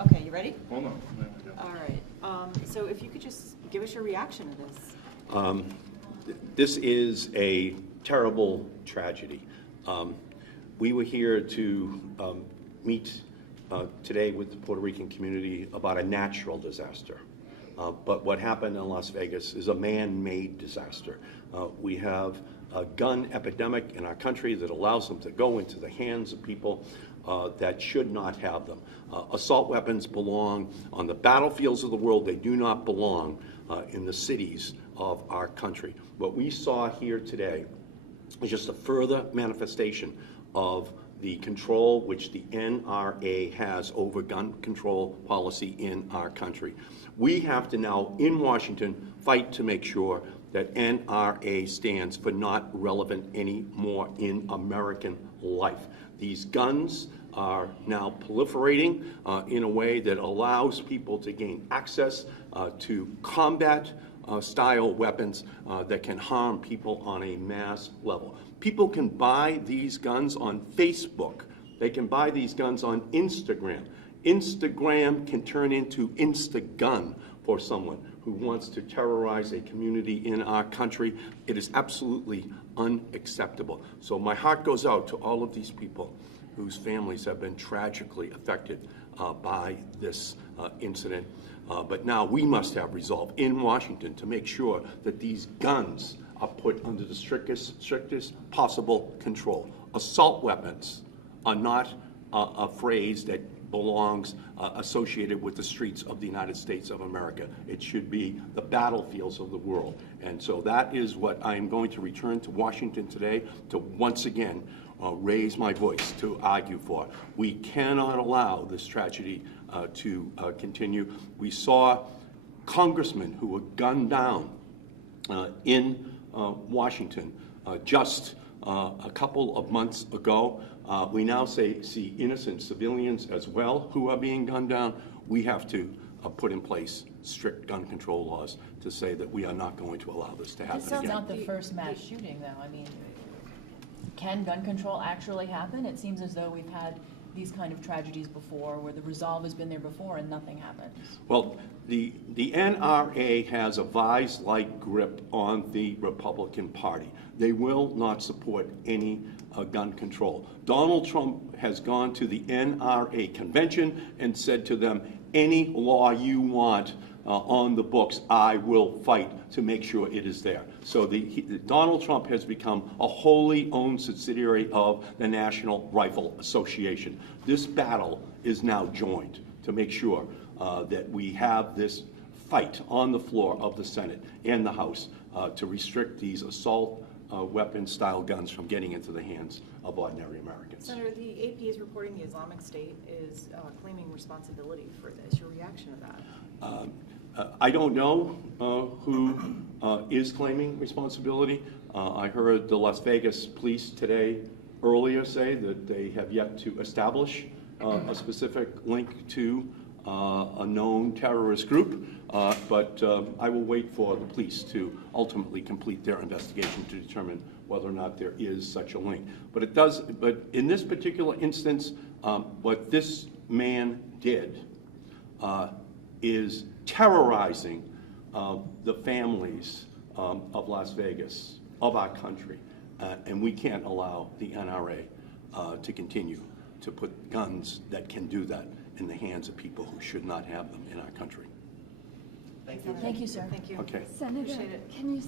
Okay, you ready? Hold on. All right. So if you could just give us your reaction to this. This is a terrible tragedy. We were here to meet today with the Puerto Rican community about a natural disaster. But what happened in Las Vegas is a man-made disaster. We have a gun epidemic in our country that allows them to go into the hands of people that should not have them. Assault weapons belong on the battlefields of the world. They do not belong in the cities of our country. What we saw here today is just a further manifestation of the control which the NRA has over gun control policy in our country. We have to now, in Washington, fight to make sure that NRA stands for not relevant anymore in American life. These guns are now proliferating in a way that allows people to gain access to combat style weapons that can harm people on a mass level. People can buy these guns on Facebook. They can buy these guns on Instagram. Instagram can turn into Instagun for someone who wants to terrorize a community in our country. It is absolutely unacceptable. So my heart goes out to all of these people whose families have been tragically affected by this incident. But now we must have resolve in Washington to make sure that these guns are put under the strictest possible control. Assault weapons are not a phrase that belongs associated with the streets of the United States of America. It should be the battlefields of the world. And so that is what I am going to return to Washington today to once again raise my voice to argue for. We cannot allow this tragedy to continue. We saw congressmen who were gunned down in Washington just a couple of months ago. We now see innocent civilians as well who are being gunned down. We have to put in place strict gun control laws to say that we are not going to allow this to happen This again. is not the first mass shooting, though. I mean, can gun control actually happen? It seems as though we've had these kind of tragedies before, where the resolve has been there before and nothing happens. Well, the NRA has a vise-like grip on the Republican Party. They will not support any gun control. Donald Trump has gone to the NRA convention and said to them, any law you want on the books, I will fight to make sure it is there. So Donald Trump has become a wholly owned subsidiary of the National Rifle Association. This battle is now joined to make sure that we have this fight on the floor of the Senate and the House to restrict these assault weapon-style guns from getting into the hands of ordinary Americans. Senator, the AP is reporting the Islamic State is claiming responsibility for this. Your reaction to that? I don't know who is claiming responsibility. I heard the Las Vegas police today earlier say that they have yet to establish a specific link to a known terrorist group, but I will wait for the police to ultimately complete their investigation to determine whether or not there is such a link. But in this particular instance, what this man did is terrorizing the families of Las Vegas, of our country, and we can't allow the NRA to continue to put guns that can do that in the hands of people who should not have them in our country. Thank you, sir. Thank you. Okay. Senator, Appreciate it. can you